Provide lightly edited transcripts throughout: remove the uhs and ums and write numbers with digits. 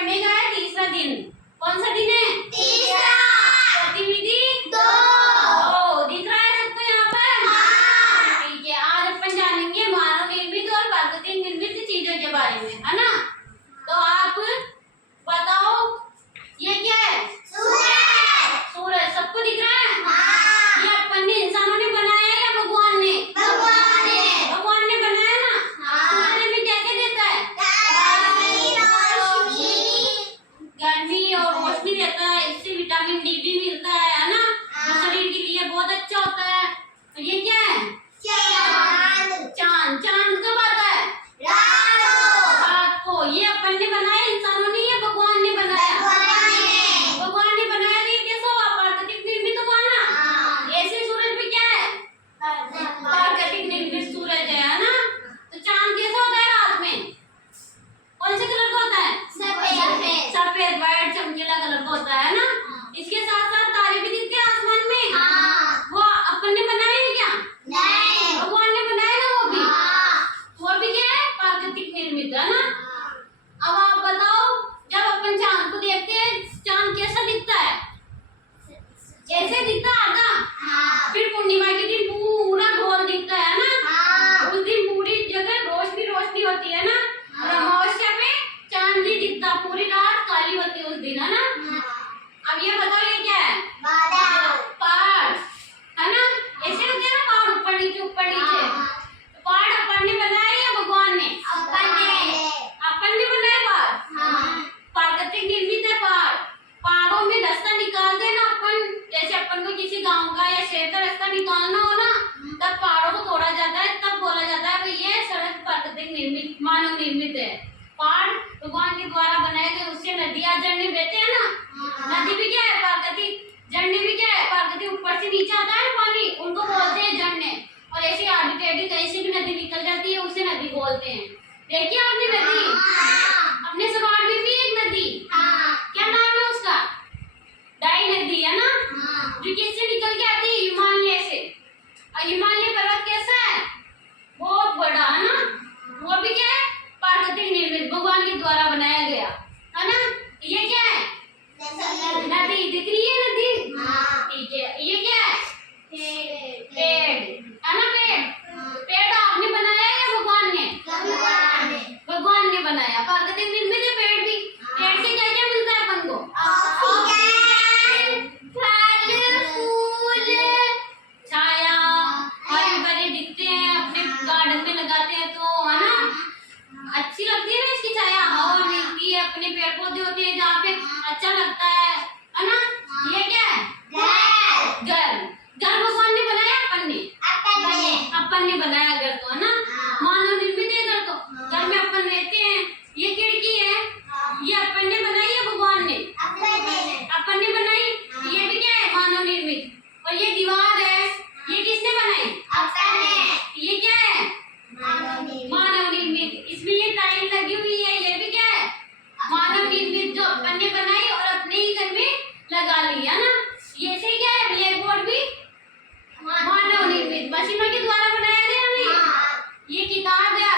पढ़ने का है तीसरा दिन। कौन सा दिन है? तीसरा। गतिविधि 2। दिख रहा है सबको यहाँ पर? हाँ। ठीक है, आज अपन जानेंगे मानव निर्मित और प्राकृतिक निर्मित चीजों के बारे में, है ना? तो आप बताओ ये क्या है? सूरज। सूरज सबको दिख रहा है? हाँ। ये अपन ने इंसानों ने बनाया है या भगवान ने? भगवान ने। भगवान ने बनाया ना? हाँ। सूरज में क्या क्या देता है? गर्मी और रोशनी देता है, इससे विटामिन डी भी मिलता है ना? जो शरीर के लिए बहुत अच्छा होता है। तो ये क्या है? चांद। चांद कब आता है? रात को। ये अपन ने बनाया, इंसानों ने या भगवान ने बनाया? भगवान ने बनाया। ये कैसा हुआ? प्राकृतिक निर्मित हुआ ना? ऐसे सूरज में क्या है? प्राकृतिक निर्मित सूरज है ना? तो चांद कैसा होता है रात में? कौन से कलर का होता है? सफेद, व्हाइट, चमकीला कलर का होता है ना? इसके साथ साथ तारे भी दिखते हैं आसमान में। वो अपन ने बनाए हैं क्या? भगवान ने बनाया ना वो भी? वो भी क्या है? प्राकृतिक निर्मित है ना? अब आप बताओ, जब अपन चांद को देखते हैं, चांद कैसा दिखता है? कैसे दिखता है? आधा। फिर पूर्णिमा के दिन पूरा गोल दिखता है ना? उस दिन पूरी जगह रोशनी रोशनी होती है ना? और अमावस्या पे चांद नहीं दिखता, पूरी रात काली होती है उस दिन, है ना? अब ये बताओ ये क्या है? पहाड़, है ना? ऐसे होते हैं ना पहाड़, ऊपर नीचे ऊपर नीचे। तो पहाड़ अपन ने बनाया या भगवान ने? अपन ने बनाया पहाड़। प्राकृतिक निर्मित है पहाड़। पहाड़ों में रास्ता निकालते हैं ना अपन, जैसे अपन को किसी गांव का या शहर का रास्ता निकालना हो ना, तब पहाड़ों को तोड़ा जाता है, तब बोला जाता है भाई ये सड़क प्राकृतिक निर्मित, मानव निर्मित है। पहाड़ भगवान के द्वारा बनाए गए, उससे नदियां झरने बहते हैं ना? नदी भी क्या है? प्राकृतिक। झरने भी क्या है? प्राकृतिक। ऊपर से नीचे आता है पानी, उनको बोलते हैं झरने। और ऐसी आड़ी टेढ़ी कहीं से भी नदी निकल जाती है, उसे नदी बोलते हैं। देखिए आपने नदी, अपने सवाल में भी एक नदी, क्या नाम है उसका? डाई नदी, है ना? जो किससे निकल के आती है? हिमालय से। और हिमालय पर्वत कैसा है? बहुत बड़ा, है ना? वो भी क्या है? प्राकृतिक निर्मित, भगवान के द्वारा बनाया गया, है ना? ये क्या है? नदी। दिख रही है नदी? ठीक है। ये क्या है? पेड़, है ना? पेड़ आपने बनाया या भगवान ने? भगवान ने बनाया। प्राकृतिक निर्मित है पेड़ भी। पेड़ से क्या क्या मिलता है अपन को? फल, फूल, छाया, हरे भरे दिखते हैं, अपने गार्डन में लगाते हैं तो, है ना? अच्छी लगती है ना इसकी छाया, हवा मिलती है, अपने पेड़ पौधे होते हैं जहाँ पे, अच्छा लगता है ना? ये क्या है? घर। घर भगवान ने बनाया अपन ने? अपन ने बनाया घर तो, है ना? मानव निर्मित है घर तो। घर में अपन रहते हैं। ये खिड़की है, ये अपन ने बनाई है भगवान ने? अपन ने बनाई। ये भी क्या है? मानव निर्मित। और ये दीवार है, ये किसने बनाई? ये क्या है? मानव निर्मित। इसमें ये टाइल लगी हुई है, ये भी क्या है? मानव निर्मित, जो अपन ने बनाई और अपने ही घर में लगा ली, है ना? ये से क्या है? ब्लैक बोर्ड भी मानव निर्मित, मशीनों के द्वारा बनाया गया नहीं? ये किताब है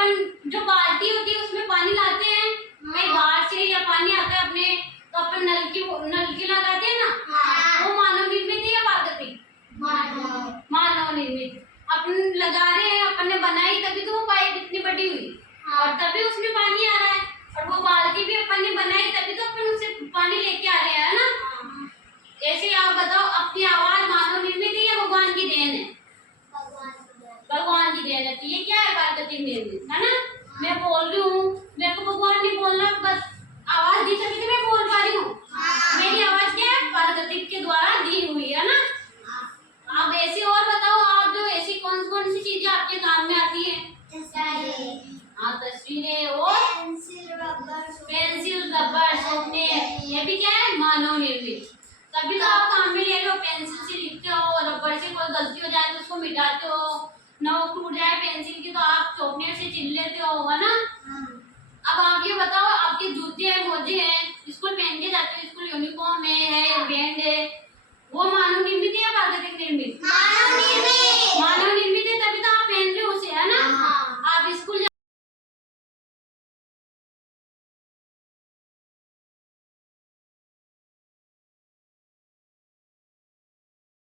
अपन जो बाल्टी होती है उसमें पानी लाते हैं, कहीं बाहर से या पानी आता है अपने, तो अपन नलकी लगाते हैं ना, वो मानव निर्मित है या प्राकृतिक? मानव निर्मित। अपन लगा रहे हैं, अपन ने बनाई तभी तो वो पाइप इतनी बड़ी हुई और तभी उसमें पानी आ रहा है, और वो बाल्टी भी अपन ने बनाई तभी तो अपन उससे पानी लेके आ रहे हैं ना। ऐसे आप बताओ, अपनी आवाज मानव निर्मित है या भगवान की देन है? भगवान की देन है। तो ये क्या है? प्राकृतिक निर्मित है ना। मैं बोल रही हूँ, मेरे को भगवान नहीं बोलना, बस आवाज दी तभी तो मैं बोल पा रही हूँ। मेरी आवाज क्या है? प्राकृतिक के द्वारा दी हुई है ना। आप ऐसे और बताओ, आप जो ऐसी कौन कौन सी चीजें आपके काम में आती है? हाँ, तस्वीरें और पेंसिल, रबर, सोपने, ये भी क्या है? मानव निर्मित। तभी तो आप काम में ले रहे हो, पेंसिल से लिखते हो, रबर से कोई गलती हो जाए तो उसको मिटाते हो, नोक टूट जाए पेंसिल की तो आप चौकनेट से चिल लेते हो, है ना। अब आप ये बताओ, आपके जूते हैं, मोजे हैं, स्कूल पहन के जाते हो, स्कूल यूनिफॉर्म है,